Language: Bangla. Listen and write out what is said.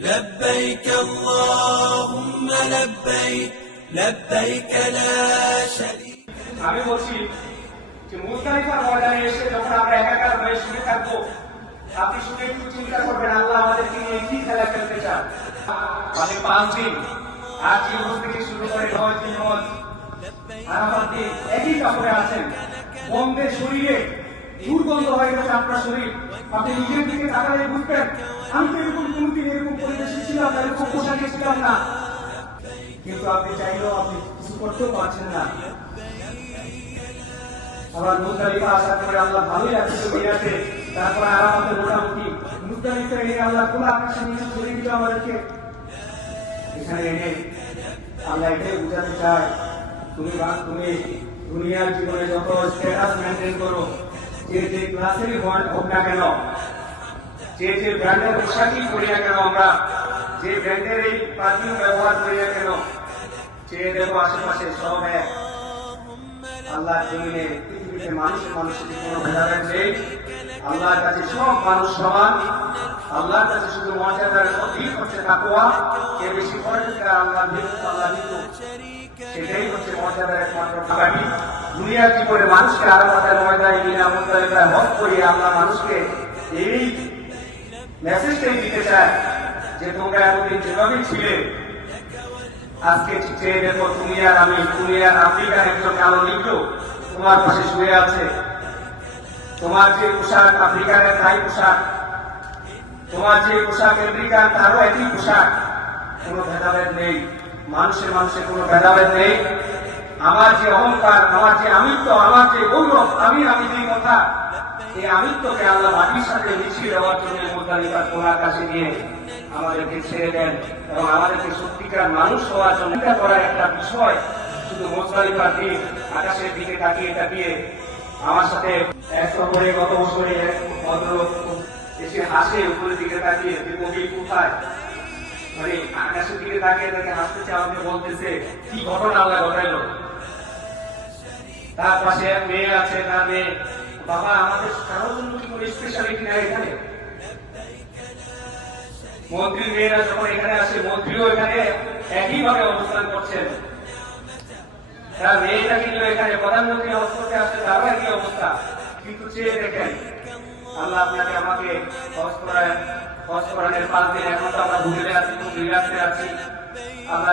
لبيك اللهم لبيك لبيك لا شريك আমি বলছি যে মুজদালিফার ময়দানে এসে যখন আমরা একাকার হয়ে শুনে থাকবো, আপনি শুনে একটু চিন্তা করবেন আল্লাহ আমাদেরকে নিয়ে কি খেলা খেলতে চান। মানে 5 দিন আজ ইউরোপ থেকে শুরু করে 9 দিন হজ আরাফাত দিন একই কাপড়ে আছেন, বন্ধে শরীরে দুর্গন্ধ হয়ে গেছে আপনার শরীর। আপনি নিজের দিকে তাকালে বুঝবেন আমি তো এরকম কোনদিন এরকম পরিবেশে ছিলাম না, এরকম পোশাকে ছিলাম না, কিন্তু আপনি চাইলেও আপনি কিছু করতেও পারছেন না। আবার মুজদালিফা আসার পরে আল্লাহ ভালোই আছে আছে, তারপরে আরাফাতের মোটামুটি মুজদালিফা এনে আল্লাহ খোলা আকাশের নিচে ছড়িয়ে দিল আমাদেরকে। এখানে এনে আল্লাহ এটাই বুঝাতে চায়, তুমি দুনিয়ার জীবনে যত স্ট্যাটাস মেনটেন করো, যে ক্লাসেরই হোক না কেন, যে ব্র্যান্ডের পোশাকই করি না কেন, আমরা যে ব্র্যান্ডের এই পারফিউম ব্যবহার করি না কেন, চেয়ে দেখো আশেপাশে সব এক। আল্লাহর জমিনে পৃথিবীতে মানুষের কোনো ভেদাভেদ নেই। আল্লাহর কাছে সব মানুষ সমান। আল্লাহর কাছে শুধু মর্যাদার অধিক হচ্ছে তাকওয়া, কে বেশি পরিষ্কার আল্লাহ ভীতু, সেটাই হচ্ছে মর্যাদার একমাত্র কাঠামো। দুনিয়ার জীবনে মানুষকে আরাফাতের ময়দানে মিনা মুজদালিফায় হজ করিয়ে আল্লাহ মানুষকে এই মেসেজটাই দিতে চায় যে তোমরা এতদিন যেভাবেই ছিলে, আজকে চেয়ে দেখো তুমি আর আমি, তুমি আর আফ্রিকার একজন কালো নিগ্রো তোমার পাশে শুয়ে আছে। তোমার যে পোশাক আফ্রিকার তাই পোশাক, তোমার যে পোশাক আমেরিকার তারও একই পোশাক। কোনো ভেদাভেদ নেই, মানুষের কোনো ভেদাভেদ নেই। আমার যে অহংকার, আমার যে আমিত্ব, আমার যে গৌরব, আমি যে কথা, এই আমিত্বকে আল্লাহ মাটির সাথে মিশিয়ে দেওয়ার জন্য মুজদালিফার খোলা আকাশে নিয়ে আমাদেরকে ছেড়ে দেন এবং আমাদেরকে সত্যিকার মানুষ হওয়ার জন্য করার একটা বিষয়। শুধু মুজদালিফার দিন আকাশের দিকে তাকিয়ে আমার সাথে এক বছরে গত বছরে এক ভদ্রলোক এসে হাসে উপরের দিকে তাকিয়ে, যে কবি কোথায়, মানে আকাশের দিকে তাকিয়ে তাকে হাসতেছে, আমাকে বলতেছে কি ঘটনা আল্লাহ ঘটাইল। তার পাশে এক মেয়ে আছে, তার মেয়ে, বাবা আমাদের কারোর জন্য কি কোনো স্পেশালিটি নাই এখানে? মন্ত্রীর মেয়েরা যখন এখানে আসে, মন্ত্রীও এখানে একইভাবে অবস্থান করছেন। তার মেয়েটা কিন্তু এখানে প্রধানমন্ত্রী অবস্থাতে আসছে, তারও একই অবস্থা। কিন্তু চেয়ে দেখেন আল্লাহ আপনাকে আমাকে হজ করানোর 5 দিন এখন তো আমরা ভুলে আছি, খুব রিল্যাক্সে আছি। আল্লাহ